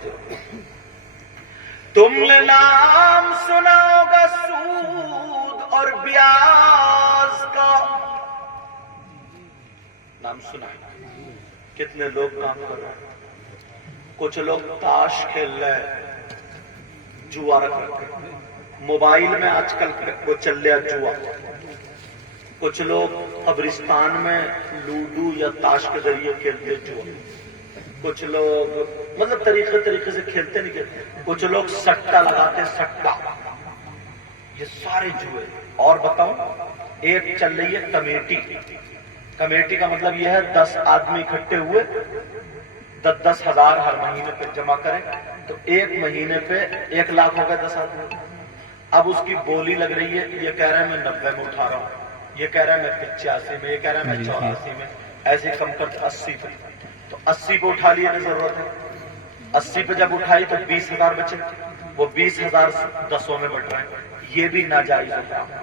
کرتے ہو. تم نے نام سنا ہوگا سود اور بیاج کا. نام سنا ہے. کتنے لوگ کام کر رہے ہیں. کچھ لوگ تاش کھیل رہے ہیں, جوا رکھ رکھے. موبائل میں آج کل وہ چل رہا جوا. کچھ لوگ قبرستان میں لوڈو یا تاش کے ذریعے کھیلتے جوا. کچھ لوگ مطلب طریقے سے کھیلتے نہیں کھیلتے. کچھ لوگ سٹا لگاتے, سٹا. یہ سارے جوئے. اور بتاؤ, ایک چل رہی ہے کمیٹی. کمیٹی کا مطلب یہ ہے 10 آدمی اکٹھے ہوئے 10 ہزار ہر مہینے پہ جمع کریں تو ایک مہینے پہ 1 لاکھ ہو گئے 10 آدمی. اب اس کی بولی لگ رہی ہے. یہ کہہ رہا ہے میں 90 میں اٹھا رہا ہوں, یہ کہہ رہا ہے میں 85 میں, یہ کہہ رہا ہے میں 84 میں, ایسے کم کر 80 پہ. تو 80 پہ اٹھا لینے ضرورت ہے. 80 پہ جب اٹھائی تو 20,000 بچے. وہ 20,000 10 میں بٹ رہے ہیں. یہ بھی ناجائز ہوتا ہے.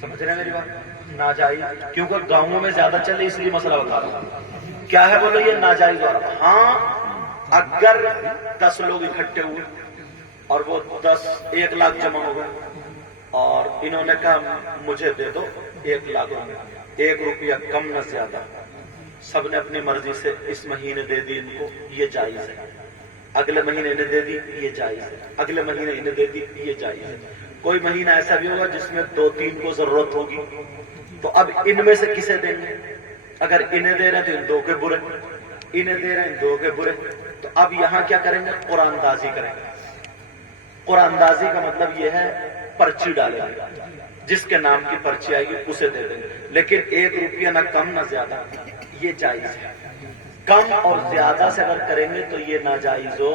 سمجھ رہے ہیں میری بات؟ ناجائز. کیونکہ گاؤں میں زیادہ چل رہی اس لیے مسئلہ بتا رہا ہوں. کیا ہے بولو, یہ ناجائز ہو رہا. ہاں اگر 10 لوگ اکٹھے ہوئے اور وہ 1 لاکھ جمع ہو گئے اور انہوں نے کہا مجھے دے دو 1 لاکھ روپے, 1 روپیہ کم نہ زیادہ, سب نے اپنی مرضی سے اس مہینے دے دی ان کو, یہ جائز ہے. اگلے مہینے انہیں دے دی, یہ جائز ہے. اگلے مہینے انہیں دے دی, یہ جائز ہے. کوئی مہینہ ایسا بھی ہوگا جس میں 2-3 کو ضرورت ہوگی, تو اب ان میں سے کسے دیں گے؟ اگر انہیں دے رہے ہیں تو ان 2 کے برے, انہیں دے رہے ہیں 2 کے برے. تو اب یہاں کیا کریں گے؟ قرآن اندازی کریں گے. قرآن اندازی کا مطلب یہ ہے پرچی ڈالیں گے, جس کے نام کی پرچی آئے گی اسے دے دیں گے. لیکن 1 روپیہ نہ کم نہ زیادہ, یہ جائز ہے. کم اور زیادہ سے اگر کریں گے تو یہ ناجائز و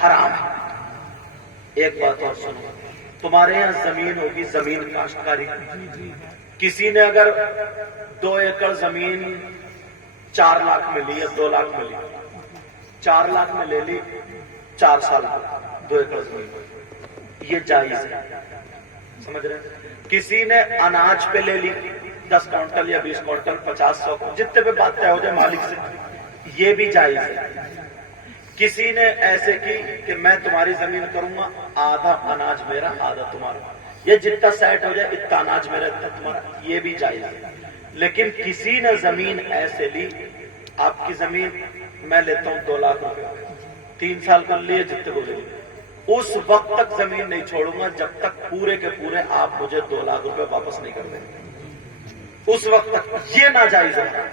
حرام ہے. ایک بات اور سنو, تمہارے یہاں زمین ہوگی, زمین کاشتکاری. کسی نے اگر 2 ایکڑ زمین 4 لاکھ میں لی یا 2 لاکھ میں لی, 4 لاکھ میں لے لی 4 سال 2 ایکڑ زمین, یہ جائز ہے. سمجھ رہے ہیں؟ کسی نے اناج پہ لے لی 10 کوئنٹل یا 20 کوئنٹل 50-100 جتنے پہ بات طے ہو جائے مالک سے, یہ بھی جائز ہے. کسی نے ایسے کی کہ میں تمہاری زمین کروں گا, آدھا اناج میرا آدھا تمہارا, یہ جتنا سیٹ ہو جائے اتنا اناج میرا اتنا تمہارا, یہ بھی جائز ہے. لیکن کسی نے زمین ایسے لی, آپ کی زمین میں لیتا ہوں 2 لاکھ روپے, 3 سال کر لیے جتنے کو لے, اس وقت تک زمین نہیں چھوڑوں گا جب تک پورے کے پورے آپ مجھے 2 لاکھ روپے واپس نہیں کر دیں گے. اس وقت تک یہ ناجائز ہے.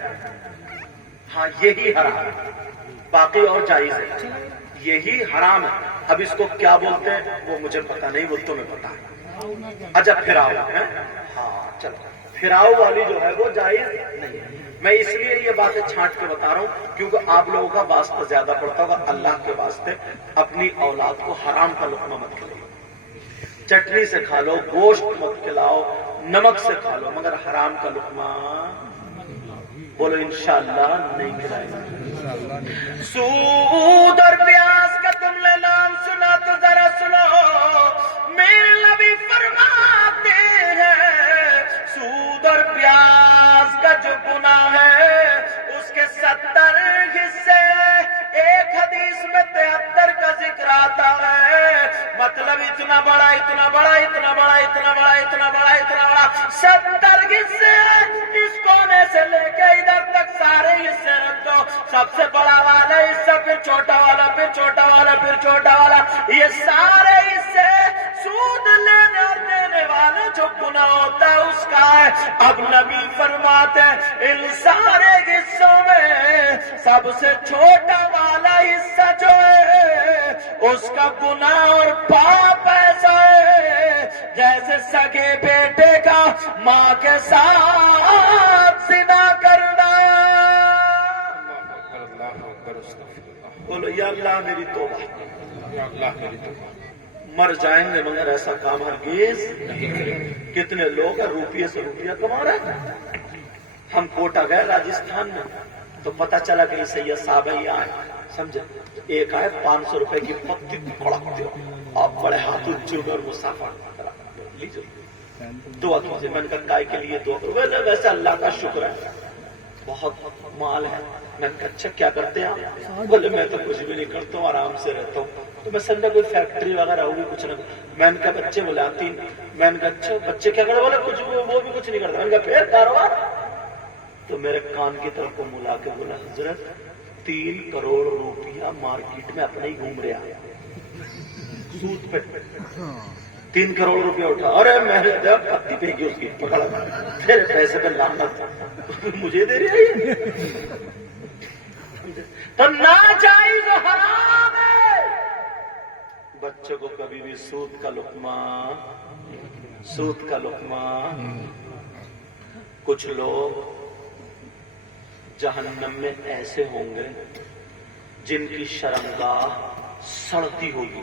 ہاں یہی حرام ہے, باقی اور جائز ہے. یہی حرام ہے. اب اس کو کیا بولتے ہیں وہ مجھے پتا نہیں, وہ تمہیں پتا ہے. اچھا پھراؤ ہے, ہاں چلو پھراؤ والی جو ہے وہ جائز نہیں ہے. میں اس لیے یہ باتیں چھانٹ کے بتا رہا ہوں کیونکہ آپ لوگوں کا واسطہ زیادہ پڑتا ہوگا. اللہ کے واسطے اپنی اولاد کو حرام کا لقمہ مت کھلائیے. چٹنی سے کھا لو, گوشت مت کھلاؤ, نمک سے کھا لو, مگر حرام کا لقمہ بولو انشاءاللہ نہیں کھلائے گا. سود اور پیاز کا تم نے نام سنا تو ذرا سنو, میرے نبی فرماتے ہیں سود اور پیاز کا جو گناہ ہے اس کے 70 حصے, ایک حدیث میں 73 کا ذکر آتا ہے. مطلب اتنا بڑا اتنا بڑا اتنا بڑا اتنا بڑا اتنا بڑا اتنا بڑا 70 حصے, اس کونے سے لے کے ادھر تک سارے حصے رکھ دو. سب سے بڑا والا حصہ, پھر چھوٹا والا, پھر چھوٹا والا, پھر چھوٹا والا, یہ سارے حصے سود لینے اور دینے والے جو گناہ ہوتا ہے اس کا ہے. اب نبی فرماتے ہیں ان سارے حصوں میں سب سے چھوٹا والا حصہ جو ہے اس کا گناہ اور پاپ ایسا ہے جیسے سگے بیٹے کا ماں کے ساتھ زنا کرنا. بولو یا اللہ میری توبہ, یا اللہ میری توبہ. مر جائیں گے مگر ایسا کام ہرگز نہیں کریں گے. کتنے لوگ روپیے سے روپیہ کما رہے ہیں. ہم کوٹا گئے راجستھان میں تو پتا چلا کہ سید صاحب یہاں آئے, سمجھے, ایک آئے 500 روپے کی پتی پکڑتے ہو, آپ بڑے ہاتھ اچھے اور مسافر لیجیے دعا کیجیے. میں نے کہا کائے کے لیے دعا کرو, ویسے اللہ کا شکر ہے. بہت مال ہے. میں نے کہا اچھا کیا کرتے ہیں آپ؟ بولے میں تو کچھ بھی نہیں کرتا ہوں، آرام سے رہتا ہوں. تو میں سمجھا کوئی فیکٹری وغیرہ ہوگی کچھ نہ. میں نے کہا بچے بلاتی. میں نے کہا اچھا بچے کیا کرتے؟ بولے کچھ وہ بھی کچھ نہیں کرتا. میں نے کہا پھر کاروبار؟ تو میرے کان کی طرف کو ملا کے بولا حضرت 3 کروڑ روپیہ مارکیٹ میں اپنے ہی گھوم رہا سود پہ. 3 کروڑ روپیہ اٹھا. ارے میں نے پتی پھینکی اس کی پکڑا. پھر پیسے پہ لعنت مجھے دے رہی ہے. تو ناجائز حرام ہے. بچوں کو کبھی بھی سود کا لقمہ. کچھ لوگ جہنم میں ایسے ہوں گے جن کی شرمگاہ سڑتی ہوگی،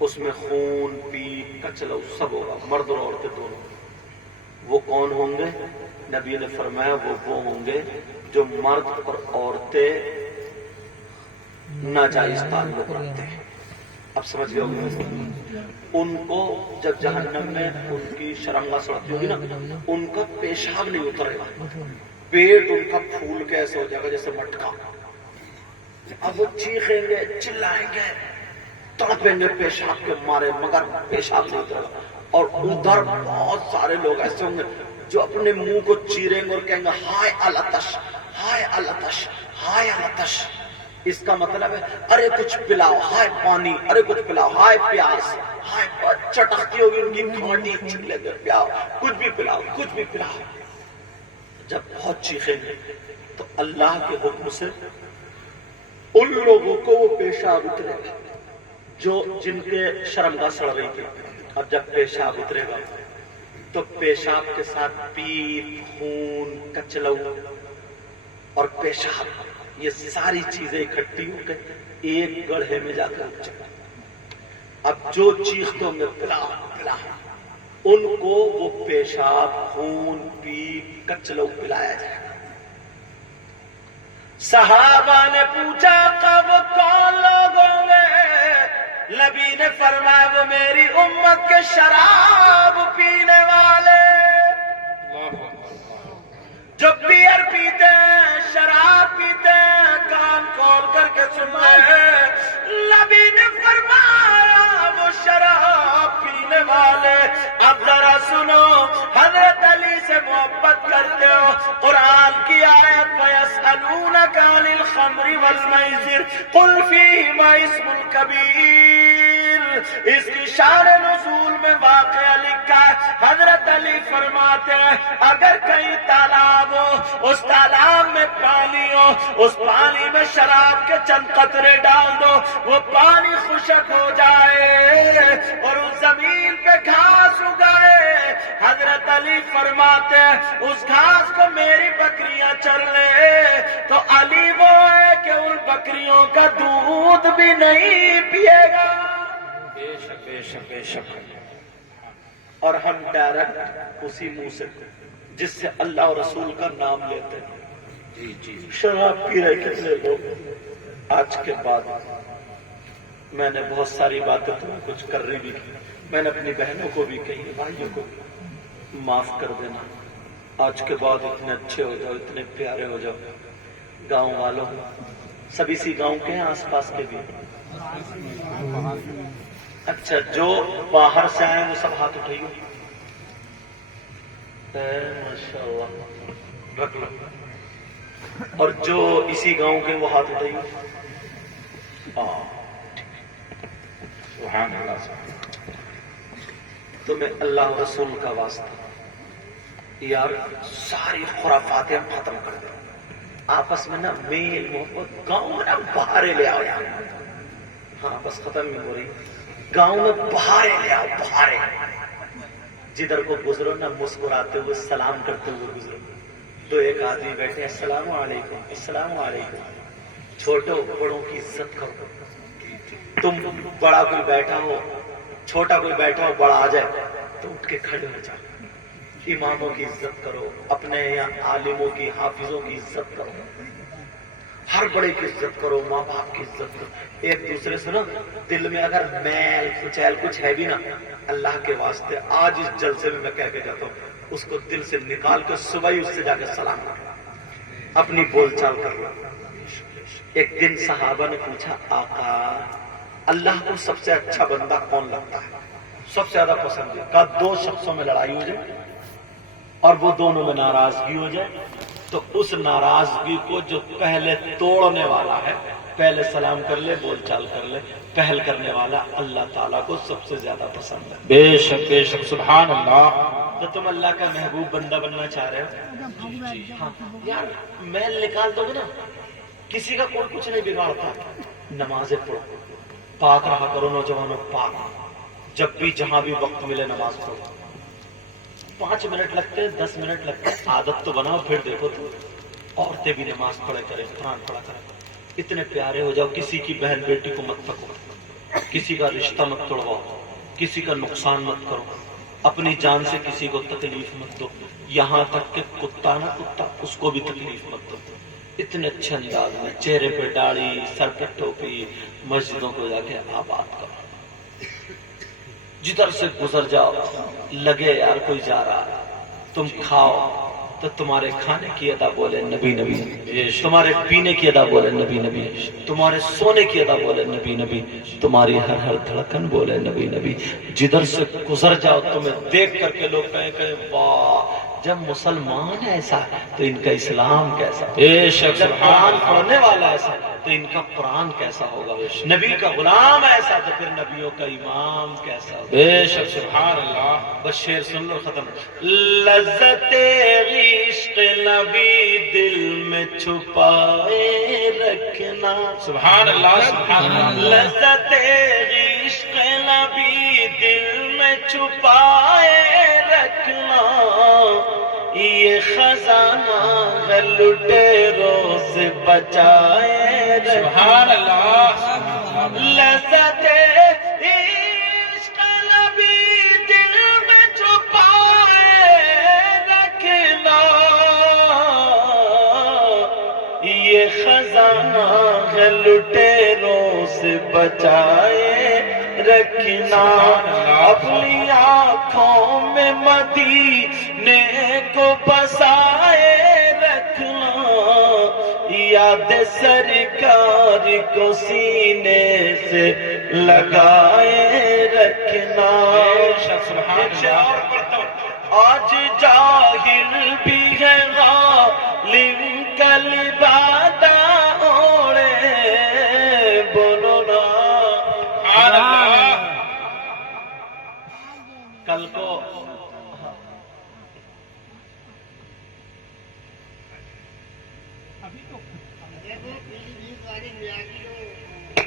اس میں خون پیپ کچلو سب ہوگا، مرد اور عورتیں دونوں. وہ کون ہوں گے؟ نبی نے فرمایا وہ ہوں گے جو مرد اور عورتیں ناجائز تعلق رکھتے ہیں. اب سمجھ گئے ہوگے. ان کو جب جہنم میں ان کی شرمگاہ سڑتی ہوگی نا، ان کا پیشاب نہیں اترے گا، پیٹ ان کا پھول کے ایسے ہو جائے گا جیسے مٹکا. اب وہ چیخیں گے، چلائیں گے، تڑپیں گے پیشاب کے مارے، مگر پیشاب نہیں اترے گا. اور ادھر بہت سارے لوگ ایسے ہوں گے جو اپنے منہ کو چیریں گے اور کہیں گے ہائے الاتش، ہائے الاتش، ہائے الاتش. اس کا مطلب ہے ارے کچھ پلاؤ، ہائے پانی، ارے کچھ پلاؤ، ہائے پیاس، ہائے چٹکتی ہوگی ان کی کھانڈی، چھلے گے پیاؤ، کچھ بھی پلاؤ، کچھ بھی پلاؤ. جب بہت چیخیں گے تو اللہ کے حکم سے ان لوگوں کو وہ پیشاب اترے گا جن کے شرمگاہ سڑ رہی تھی. اب جب پیشاب اترے گا تو پیشاب کے ساتھ پیپ، خون، کچلو اور پیشاب، یہ ساری چیزیں اکٹھی ہو کے ایک گڑھے میں جا کر چکا. اب جو چیختے ہوں گے پلا پلا، ان کو وہ پیشاب، خون، پیپ، کچلو پلایا جائے گا. صحابہ نے پوچھا کب کون لوگ ہوں گے؟ نبی نے فرمایا وہ میری امت کے شراب پینے والے، جو بیئر پیتے ہیں، شراب پیتے ہیں. کان کھول کر کے سن لیں، نبی نے فرمایا وہ شراب پینے والے. اب ذرا سنو، حضرت علی سے محبت کرتے ہو، قرآن کی آیت وَيَسْأَلُونَكَ عَنِ الْخَمْرِ وَالْمَيْسِرِ قُلْ فِيهِمَا اسْمٌ كَبِيرٌ. اس کی شان نزول میں واقعہ لکھا ہے. حضرت علی فرماتے ہیں اگر کہیں تالاب ہو، اس تالاب میں پانی ہو، اس پانی میں شراب کے چند قطرے ڈال دو، وہ پانی خشک ہو جائے اور اس زمین پہ گھاس اگائے. حضرت علی فرماتے ہیں اس گھاس کو میری بکریاں چر لے تو علی وہ ہے کہ ان بکریوں کا دودھ بھی نہیں پیے گا. بے شک بے شک بے شک. اور ہم ڈائریکٹ اسی منہ سے جس سے اللہ اور رسول کا نام لیتے ہیں. جی شراب پی رہے کتنے لوگ. آج کے بعد میں نے بہت ساری باتیں تمہیں کچھ کر رہی بھی کی، میں نے اپنی بہنوں کو بھی کہی، بھائیوں کو معاف کر دینا. آج کے بعد اتنے اچھے ہو جاؤ، اتنے پیارے ہو جاؤ. گاؤں والوں سب اسی گاؤں کے ہیں، آس پاس کے بھی. اچھا جو باہر سے آئے وہ سب ہاتھ اٹھائیے. ماشاء اللہ رکھ لو. اور جو اسی گاؤں کے وہ ہاتھ اٹھائیے. تمہیں اللہ رسول کا واسطہ یار ساری خرافات ہم ختم کر دیں. آپس میں نا میل محبت، گاؤں میں نا بہارے لے آؤ یار. ہاں بس ختم نہیں ہو رہی. گاؤں میں بہارے لے آؤ، بہارے. جدھر کو گزرو نا مسکراتے ہوئے سلام کرتے ہوئے گزرو. تو ایک آدمی بیٹھے السلام علیکم، السلام علیکم. چھوٹوں بڑوں کی عزت کرو. تم بڑا کوئی بیٹھا ہو، چھوٹا کوئی بیٹھا ہو، بڑا آ جائے تو اٹھ کے کھڑے ہو جاؤ. اماموں کی عزت کرو، اپنے عالموں کی، حافظوں کی عزت کرو، ہر بڑے کی عزت کرو، ماں باپ کی عزت کرو. ایک دوسرے سے نا دل میں اگر میل کچیل کچھ ہے بھی نا، اللہ کے واسطے آج اس جلسے میں کہہ کے جاتا ہوں اس کو دل سے نکال کے صبح ہی اس سے جا کے سلام کرو. اپنی بول چال کر لو. ایک دن صحابہ نے پوچھا آقا اللہ کو سب سے اچھا بندہ کون لگتا ہے, سب سے زیادہ پسند ہے؟ کہا دو شخصوں میں لڑائی ہو جائے اور وہ دونوں میں ناراضگی ہو جائے تو اس ناراضگی کو جو پہلے توڑنے والا ہے پہلے سلام کر لے, بول چال کر لے. پہل کرنے والا اللہ تعالیٰ کو سب سے زیادہ پسند ہے. بے شک بے شک, سبحان اللہ. تو تم اللہ کا محبوب بندہ بننا چاہ رہے ہو؟ ہاں یار میل نکال دو گے نا, کسی کا کوئی کچھ نہیں بگاڑتا. نمازیں پڑھو, پاک رہا کرو نوجوانوں, پاک. جب بھی جہاں بھی وقت ملے نماز پڑھو. 5 منٹ لگتے ہیں 10 منٹ لگتے ہیں, عادت تو بناؤ. پھر دیکھو تو عورتیں بھی نماز پڑھے کریں, قرآن پڑھا کریں. اتنے پیارے ہو جاؤ, کسی کی بہن بیٹی کو مت تکو, کسی کا رشتہ مت توڑواؤ, کسی کا نقصان مت کرو, اپنی جان سے کسی کو تکلیف مت دو. یہاں تک کہ کتا نا کتا, اس کو بھی تکلیف مت دو. اتنے اچھے انداز میں چہرے پہ داڑھی, سر پہ ٹوپی, مسجدوں کو جا کے آباد کرو. جدھر سے گزر جاؤ لگے یار کوئی جا رہا ہے, تم کھاؤ تو تمہارے کھانے کی ادا بولے نبی نبی, تمہارے پینے کی ادا بولے نبی نبی, تمہارے سونے کی ادا بولے نبی نبی, تمہاری ہر ہر دھڑکن بولے نبی نبی. جدھر سے گزر جاؤ تمہیں دیکھ کر کے لوگ کہیں واہ, جب مسلمان ایسا تو ان کا اسلام کیسا, جب قرآن پڑھنے والا ایسا تو ان کا قرآن کیسا ہوگا, نبی کا غلام ایسا تو پھر نبیوں کا امام کیسا ہوگا. بے شک, سبحان اللہ. بس شعر سن لو, ختم. لذت عشق نبی دل میں چھپائے رکھنا, سبحان اللہ, سبحان اللہ. لذت عشق نبی دل میں چھپائے رکھنا, یہ خزانہ ہے لٹیروں سے بچائے رکھنا. سبحان اللہ. لذت عشق نبی دل میں چھپائے رکھنا, یہ خزانہ ہے لٹیروں سے بچائے رکھنا. اپنی آنکھوں میں مدینے کو بسائے رکھنا, یاد سرکار کو سینے سے لگائے رکھنا. آج جاہل بھی ہے غالب کل بادہ اوڑے, بولو نا کل کو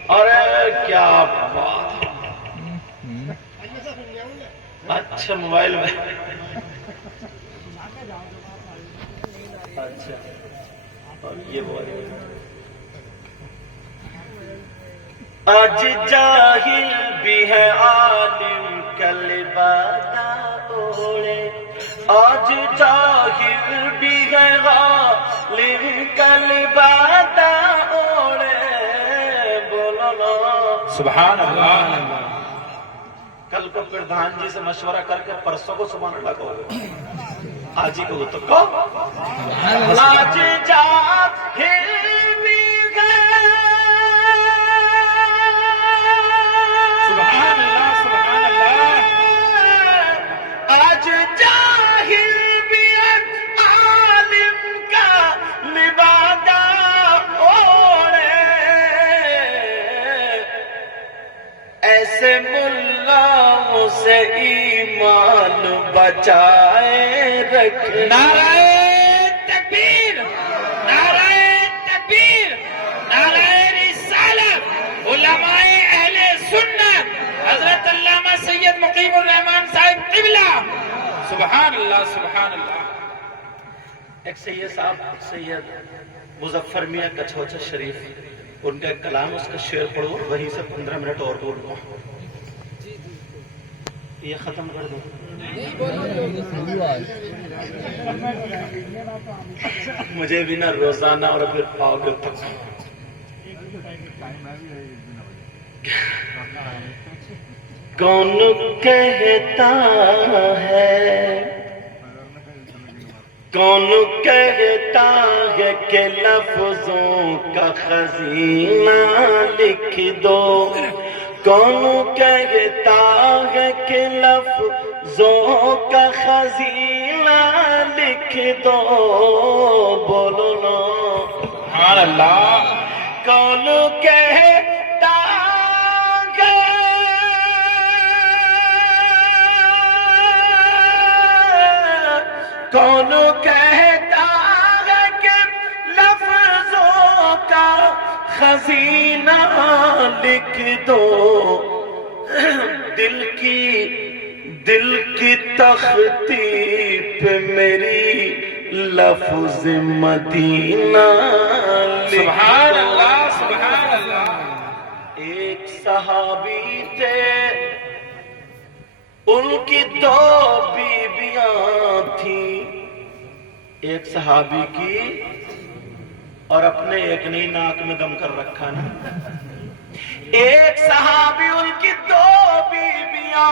ارے کیا بات. اچھا موبائل میں اچھا, اور یہ بول آج جاہل بھی ہے عالم کل بادہ اوڑے, آج جاہل بھی ہے غالب کل بادہ اوڑے, بولو نا سبحان اللہ. کل کو پردھان جی سے مشورہ کر کے پرسوں کو سبحان اللہ کہو گے, آج ہی کہو تو کہو. آج جاہل بھی ہے, سبحان اللہ, سبحان اللہ. آج جاہل بھی ہے عالم کا لبادہ اوڑے, ایسے ملاؤں سے ایمان بچائے رکھنا. نعرہ تکبیر, نعرہ تکبیر, نعرہ رسالت. علماء اہل سنت حضرت علامہ سید مقیم الرحمان صاحب قبلہ. سبحان اللہ, سبحان اللہ. ایک سید صاحب سید مظفر میاں کچھوچا شریف, ان کا ایک کلام, اس کا شعر پڑھو, وہیں سے 15 منٹ اور بولوں. یہ ختم کر دو. مجھے بھی نہ روزانہ اور پھر پاؤ گے تک. کون کہتا ہے کون کہتا ہے کہ لفظوں کا خزینہ لکھ دو، کون کہتا ہے کہ لفظوں کا خزینہ لکھ دو، بولو نا سبحان اللہ. کون کہتا ہے کون کہتا ہے کہ لفظوں کا خزینہ لکھ دو، دل کی تختی پہ میری لفظ مدینہ لکھ دو. سبحان اللہ سبحان اللہ. ایک صحابی تھے، ان کی 2 بیویاں تھیں، ایک صحابی کی اور اپنے ایک نئی ناک میں دم کر رکھا نا. ایک صحابی ان کی 2 بیویاں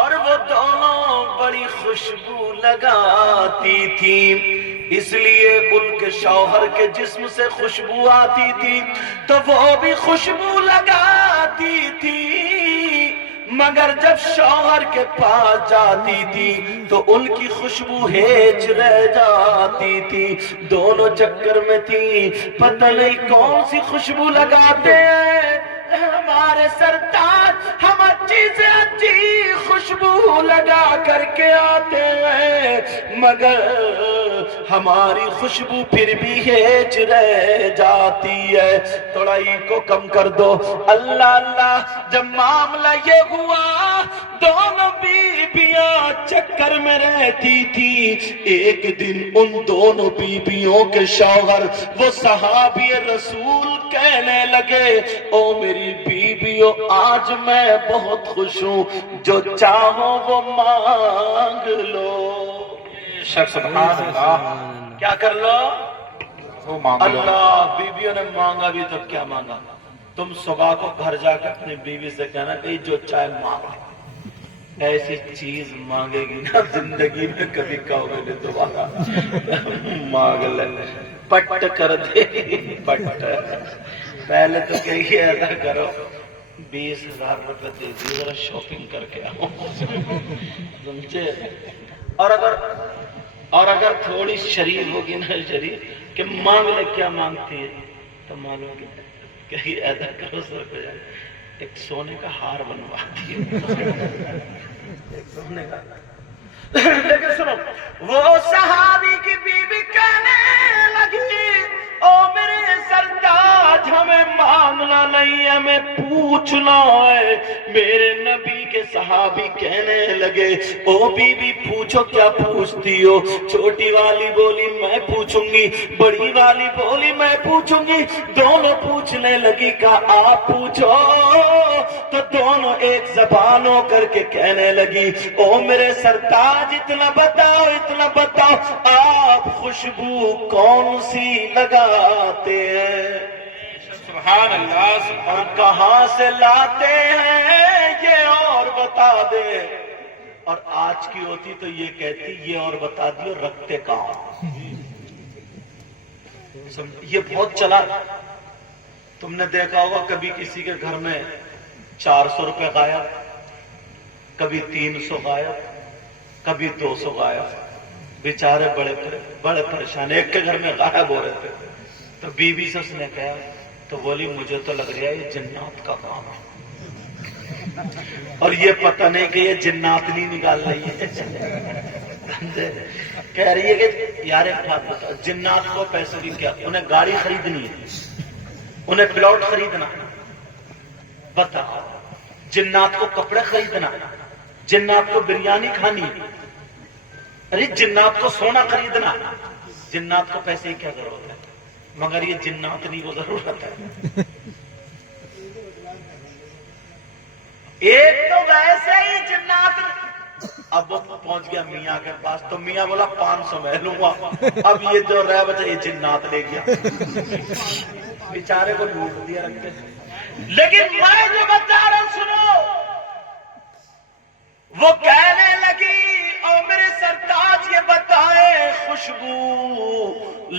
اور وہ دونوں بڑی خوشبو لگاتی تھیں، اس لیے ان کے شوہر کے جسم سے خوشبو آتی تھی تو وہ بھی خوشبو لگاتی تھی، مگر جب شوہر کے پاس جاتی تھی تو ان کی خوشبو ہیچ رہ جاتی تھی. دونوں چکر میں تھی، پتہ نہیں کون سی خوشبو لگاتے ہیں. ہمارے سرتاج ہم اچھی سے اچھی خوشبو لگا کر کے آتے ہیں، مگر ہماری خوشبو پھر بھی ہیچ رہ جاتی ہے، تھوڑا ہی کو کم کر دو. اللہ اللہ. جب معاملہ یہ ہوا، دونوں بیویاں چکر میں رہتی تھی. ایک دن ان دونوں بیویوں کے شوہر وہ صحابی رسول کہنے لگے، او میری بیویوں، آج میں بہت خوش ہوں، جو چاہو وہ مانگ لو. سبحان اللہ. کیا کر لو؟ وہ مانگ لو. اللہ. بیویوں نے مانگا بھی تو کیا مانگا؟ تم صبح کو گھر جا کر اپنی بیوی سے کہنا کہ جو چاہے مانگ، ایسی چیز مانگے گی نا زندگی میں کبھی کہو گے دوبارہ مانگ لے، پٹ کر دے گی پٹ. پہلے تو کہیے ایسا کرو 20,000 روپے دے دی، ذرا شاپنگ کر کے آؤ، سمجھے. اور اگر تھوڑی شریف ہوگی نا، شریف کہ مانگ لے، کیا مانگتی ہے تو معلوم کہ ایسا کرو 100 روپے ایک سونے کا ہار بنواتی ہے، ایک سونے کا. لیکن سنو، وہ صحابی کی بیوی کہنے لگی، او میرے سرتاج ہمیں مانگنا نہیں، ہمیں پوچھنا ہے. میرے نبی کے صحابی کہنے لگے، او بی بی پوچھو، کیا پوچھتی ہو؟ چھوٹی والی بولی میں پوچھوں گی، بڑی والی بولی میں پوچھوں گی. دونوں پوچھنے لگی، کہا آپ پوچھو. تو دونوں ایک زبان ہو کر کے کہنے لگی، او میرے سرتاج اتنا بتاؤ آپ خوشبو کون سی لگاتے ہیں؟ سبحان اللہ. اور کہاں سے لاتے ہیں یہ اور بتا دے. اور آج کی ہوتی تو یہ کہتی یہ اور بتا دی، اور رکھتے کہاں. یہ بہت چلا. تم نے دیکھا ہوگا کبھی کسی کے گھر میں 400 روپے غائب، کبھی 300 غائب، کبھی 200 غائب. بیچارے بڑے پریشان. ایک کے گھر میں غائب ہو رہے تھے تو بیوی سے اس نے کہا، تو بولی مجھے تو لگ رہا ہے یہ جنات کا کام ہے، اور یہ پتہ نہیں کہ یہ جنات نہیں نکال رہی ہے. کہہ رہی ہے کہ یار ایک بات بتا، جنات کو پیسے کی کیا، انہیں گاڑی خریدنی ہے، انہیں پلاٹ خریدنا، بتا. جنات کو کپڑے خریدنا، جنات کو بریانی کھانی، ارے جنات کو سونا خریدنا. جنات کو پیسے کی کیا ضرورت ہے؟ مگر یہ جنات نہیں وہ ضرورت ہے. ایک تو ویسے ہی جنات. اب وہ پہنچ گیا میاں کے پاس تو میاں بولا 500 میں لوں گا. اب یہ جو رہ بچا یہ جنات لے گیا، بیچارے کو لوٹ دیا رکھتے. لیکن میں جو بتا رہا ہوں سنو، وہ کہنے لگی، او میرے سرتاج یہ بتائے خوشبو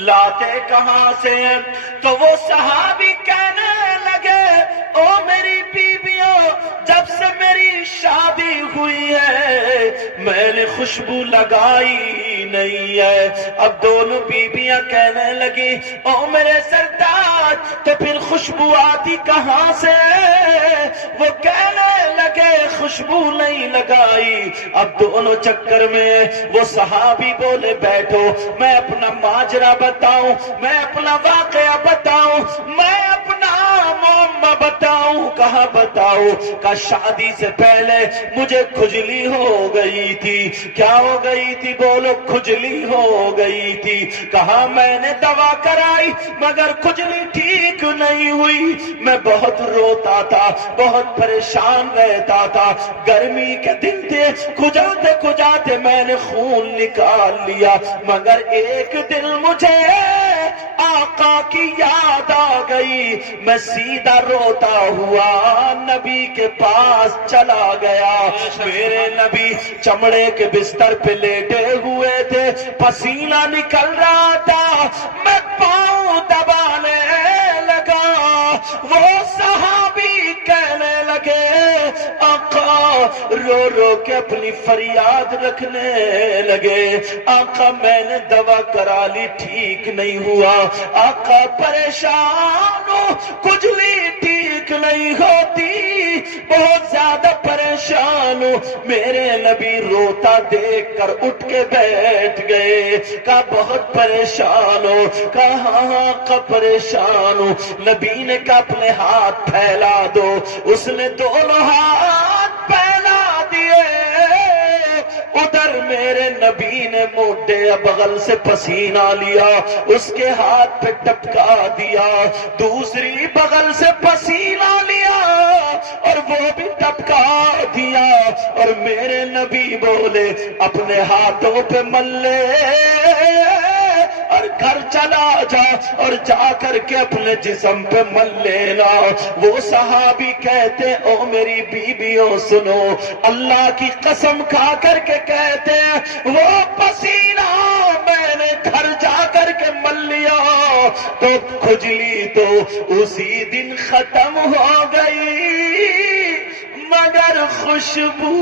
لاتے کہاں سے؟ تو وہ صحابی کہنے لگے او میری بیویوں، جب سے میری شادی ہوئی ہے میں نے خوشبو لگائی نہیں ہے۔ اب دونوں بیویاں کہنے لگی او میرے سرتاج تو پھر خوشبو آتی کہاں سے؟ وہ کہنے لگے خوشبو نہیں لگائی۔ اب دونوں چکر میں وہ صحابی بولے بیٹھو میں اپنا ماجرا بتاؤں، میں اپنا واقعہ بتاؤں، میں اپنا معاملہ بتاؤں۔ کہاں بتاؤں؟ کہ شادی سے پہلے مجھے کھجلی ہو گئی تھی۔ کیا ہو گئی تھی؟ بولو کھجلی ہو گئی تھی۔ کہا میں نے دوا کرائی مگر کھجلی ٹھیک نہیں ہوئی، میں بہت روتا تھا، بہت پریشان رہتا تھا، گرمی کے دن تھے، کھجاتے کھجاتے میں نے خون نکال لیا، مگر ایک دن مجھے آقا کی یاد آ گئی، میں سیدھا روتا ہوا نبی کے پاس چلا گیا۔ میرے نبی چمڑے کے بستر پہ لیٹے ہوئے تھے، پسینہ نکل رہا تھا، میں پاؤں دبانے لگا۔ وہ صحابی کہنے لگے آقا، رو رو کے اپنی فریاد رکھنے لگے، آقا میں نے دوا کرا لی ٹھیک نہیں ہوا، آقا پریشان ہوں، کھجلی ٹھیک نہیں ہوتی، بہت زیادہ پریشان ہوں۔ میرے نبی روتا دیکھ کر اٹھ کے بیٹھ گئے، کہا بہت پریشان ہو؟ کہا ہاں آقا پریشان ہوں۔ نبی نے کہا اپنے ہاتھ پھیلا دو، اس نے دونوں ہاتھ پھیلا دیے، ادھر میرے نبی نے موٹے بغل سے پسینہ لیا، اس کے ہاتھ پہ ٹپکا دیا، دوسری بغل سے پسینہ لیا اور وہ بھی ٹپکا دیا، اور میرے نبی بولے اپنے ہاتھوں پہ مل لے اور گھر چلا جا اور جا کر کے اپنے جسم پہ مل لینا۔ وہ صحابی کہتے او میری بیویوں سنو، اللہ کی قسم کھا کر کے کہتے ہیں وہ پسینہ میں نے گھر جا کر کے مل لیا تو کھجلی تو اسی دن ختم ہو گئی، مگر خوشبو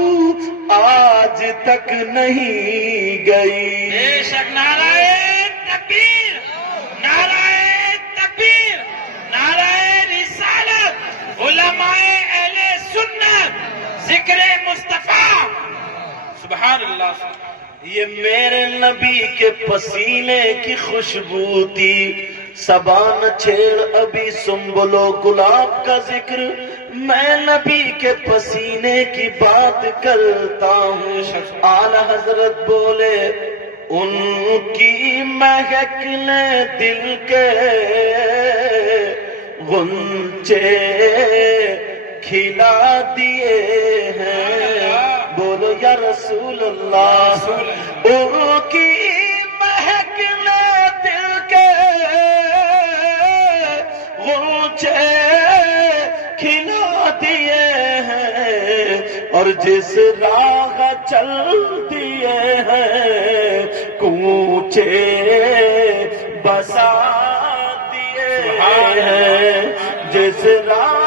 آج تک نہیں گئی۔ بے شک نعرہ تکبیر، نعرہ تکبیر، نعرہ رسالت، علماء اہل سنت، ذکر مصطفیٰ، سبحان اللہ۔ یہ میرے نبی کے پسینے کی خوشبو تھی، سبان چھیڑ ابھی سنبلو گلاب کا ذکر، میں نبی کے پسینے کی بات کرتا ہوں۔ اعلی حضرت بولے ان کی مہک نے دل کے غنچے کھلا دیے ہیں، بولو یا رسول اللہ۔ ان کی مہک نے دل کے غنچے کھلا دیے ہیں، اور جس راہ چل دیے ہیں کوچے بسا دیے ہیں، جس راہ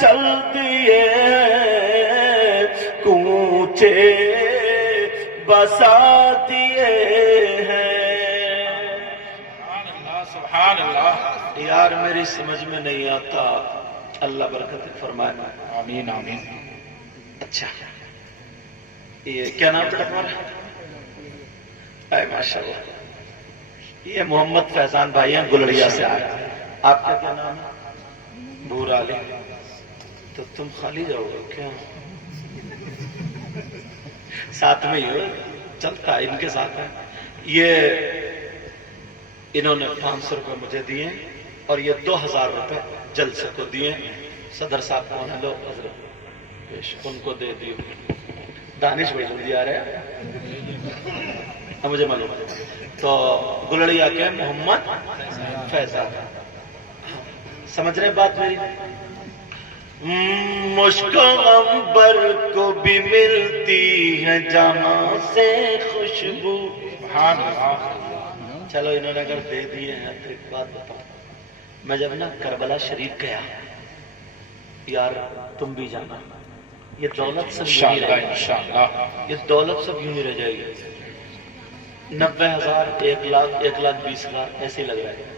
چل دیے ہیں کوچے بسا دیے ہیں۔ سبحان اللہ۔ یار میری سمجھ میں نہیں آتا، اللہ برکت فرمائے۔ آمین آمین۔ اچھا یہ کیا نام تھا تمہارا؟ اے ماشاءاللہ، یہ محمد فیضان بھائی ہیں، گلڑیا سے آئے۔ آپ کا کیا نام ہے؟ بھورا علی۔ تو تم خالی جاؤ گے کیا؟ ساتھ میں ہی ہو، چلتا ہے ان کے ساتھ ہے۔ یہ انہوں نے 500 روپے مجھے دیے اور یہ 2000 روپے جلسے کو دیے۔ صدر صاحب کون ہے؟ لو حضرت ان کو دے دیو۔ دانش بھائی جلدی آ رہے ہیں، مجھے معلوم ہے۔ تو گلڑیا کے محمد فیضان، سمجھ رہے بات میری؟ مشک عنبر کو بھی ملتی ہے جہاں سے خوشبو. سبحان اللہ. چلو انہوں نے اگر دے دیے ہیں تو ایک بات بتاؤ. میں جب نا کربلا شریف گیا، یار تم بھی جانا، یہ دولت سب یوں ہی رہ انشاءاللہ. یہ دولت سب یوں ہی رہ جائے گی. 90,000 1,20,000 ایسے ہی لگ رہا ہے.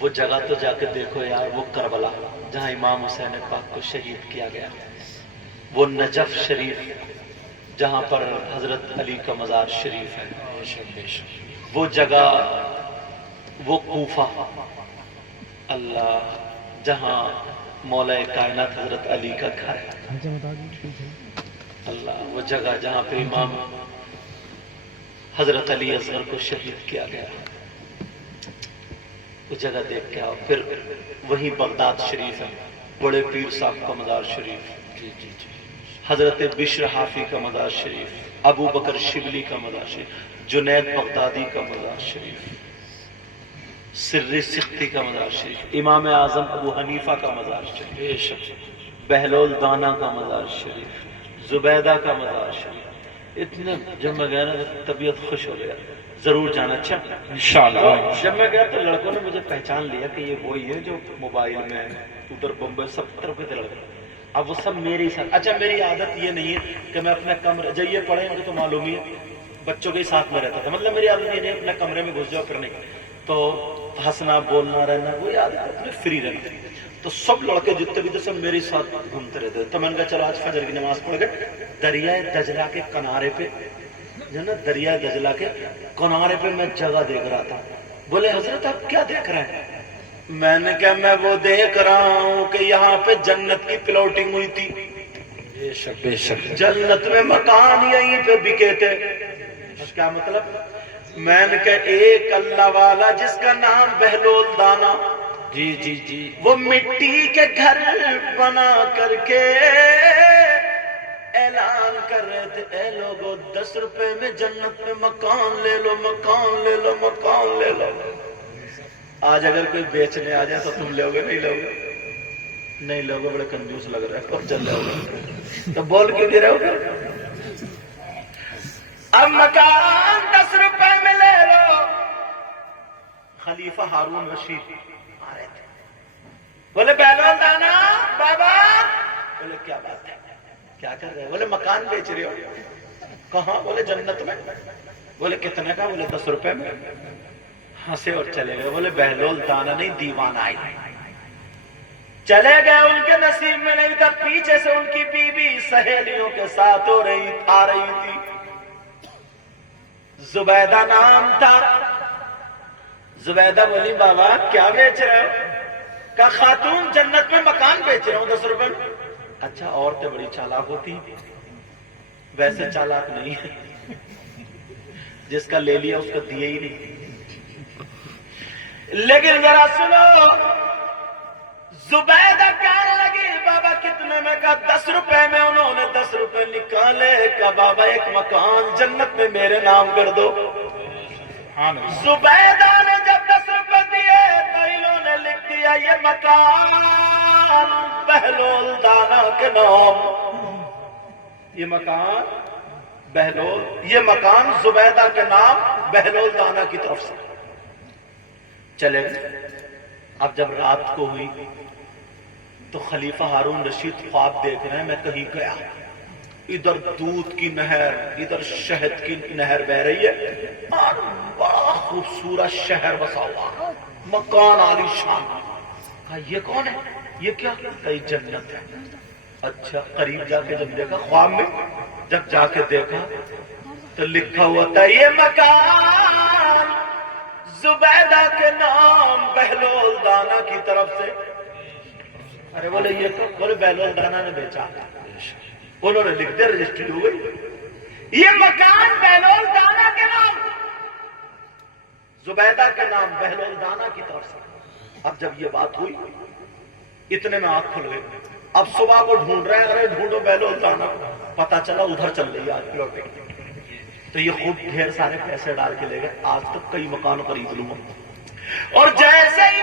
وہ جگہ تو جا کے دیکھو یار، وہ کربلا جہاں امام حسین پاک کو شہید کیا گیا، وہ نجف شریف جہاں پر حضرت علی کا مزار شریف ہے، وہ جگہ، وہ کوفہ اللہ جہاں مولا کائنات حضرت علی کا گھر ہے، اللہ وہ جگہ جہاں پہ امام حضرت علی اصغر کو شہید کیا گیا، وہ جگہ دیکھ کے آؤ. پھر وہیں بغداد شریف ہے، بڑے پیر صاحب کا مزار شریف، حضرت بشر حافی کا مزار شریف، ابو بکر شبلی کا مزار شریف، جنید بغدادی کا مزار شریف، سری سختی کا مزار شریف، امام اعظم ابو حنیفہ کا مزار شریف، بہلول دانا کا مزار شریف، زبیدہ کا مزار شریف. اتنے جب میں گیا نا طبیعت خوش ہو گیا. ضرور جانا. اچھا انشاءاللہ. جب میں گیا تو لڑکوں نے مجھے پہچان لیا کہ یہ وہی ہے جو موبائل میں ادھر بمبئی سب طرف کے لڑکے. اب وہ سب میرے ہی ساتھ. اچھا میری عادت یہ نہیں ہے کہ میں اپنے کمرے، جب یہ پڑھیں گے تو معلوم ہی ہے بچوں کے ساتھ میں رہتا تھا، مطلب میری عادت یہ نہیں اپنے کمرے میں گھس جاؤ پھر نہیں، تو ہنسنا بولنا رہنا وہی عادت اپنے فری رہنا. تو سب لڑکے جتنے بھی تھے سب میرے ساتھ گھومتے رہتے. تو میں نے کہا چلو آج فجر کی نماز پڑھ گئے دریائے دجلہ کے کنارے پہ، جو نا دریائے دجلہ کے کنارے پہ میں جگہ دیکھ رہا تھا. بولے حضرت آپ کیا دیکھ رہے ہیں؟ میں نے کہا میں وہ دیکھ رہا ہوں کہ یہاں پہ جنت کی پلاٹنگ ہوئی تھی، بے شک. جنت میں مکان یہیں پہ بکے تھے. کیا مطلب؟ میں نے کہا ایک اللہ والا جس کا نام بہلول دانا، جی وہ مٹی کے گھر بنا کر کے اعلان کر رہے تھے اے لوگو 10 روپے میں جنت میں مکان لے لو، مکان لے لو، مکان لے لو. آج اگر کوئی بیچنے آ جائے تو تم لو گے؟ نہیں لو گے؟ نہیں لو گے، بڑے کنجوس لگ رہا ہے. اور چل رہے ہو تو بول کیوں نہیں رہو گے؟ اب مکان 10 روپے میں لے لو. خلیفہ ہارون رشید آ رہے تھے، بولے بہلول دانا بابا. بولے کیا بات ہے، کیا کر رہے ہیں؟ بولے مکان بیچ رہے ہو. کہاں؟ بولے جنت میں. بولے کتنے کا؟ بولے 10 روپے میں. ہنسے اور چلے گئے. بولے بہلول دانا نہیں دیوانہ آئی. چلے گئے، ان کے نصیب میں نہیں تھا. پیچھے سے ان کی بیوی سہیلیوں کے ساتھ آ رہی تھی. زبیدہ نام تھا. زبیدہ بولی بابا کیا بیچ رہے ہو؟ کہا خاتون جنت میں مکان بیچ رہا ہوں 10 روپے میں. اچھا عورتیں بڑی چالاک ہوتی ہیں، ویسے چالاک نہیں ہے، جس کا لے لیا اس کو دیے ہی نہیں. لیکن ذرا سنو، زبیدہ کہنے لگی بابا کتنے میں؟ کہا 10 روپے میں. انہوں نے 10 روپے نکالے. کہا بابا ایک مکان جنت میں میرے نام کر دو. زبیدہ نے جب 10 روپے دیے تو انہوں نے لکھ دیا یہ مکان بہلول دانا کے نام. یہ مکان بہلول، یہ مکان زبیدہ کے نام بہلول دانا کی طرف سے. چلے گئے. اب جب رات کو ہوئی تو خلیفہ ہارون رشید خواب دیکھ رہے ہیں میں کہیں گیا، ادھر دودھ کی نہر، ادھر شہد کی نہر بہ رہی ہے اور بڑا خوبصورت شہر بسا ہوا، مکان عالی شان. کہا یہ کون ہے؟ یہ کیا؟ کئی جنت ہے. اچھا قریب جا کے جب دیکھا، خواب میں جب جا کے دیکھا تو لکھا ہوا تھا یہ مکان زبیدہ کے نام بہلول دانا کی طرف سے. ارے بولے یہ تو بولے بہلول دانا نے بیچا. انہوں نے لکھ دیا، رجسٹری ہو گئی. یہ مکان بہلول دانا کے نام، زبیدہ کے نام بہلول دانا کی طرف سے. اب جب یہ بات ہوئی اتنے میں آنکھ کھل گئی. اب صبح کو ڈھونڈ رہے ہیں، ارے ڈھونڈو بہلول دانا. پتا چلا ادھر چل رہی ہے آج پلاٹنگ. تو یہ خوب ڈھیر سارے پیسے ڈال کے لے گئے. آج تک کئی مکان خرید لوں. اور جیسے ہی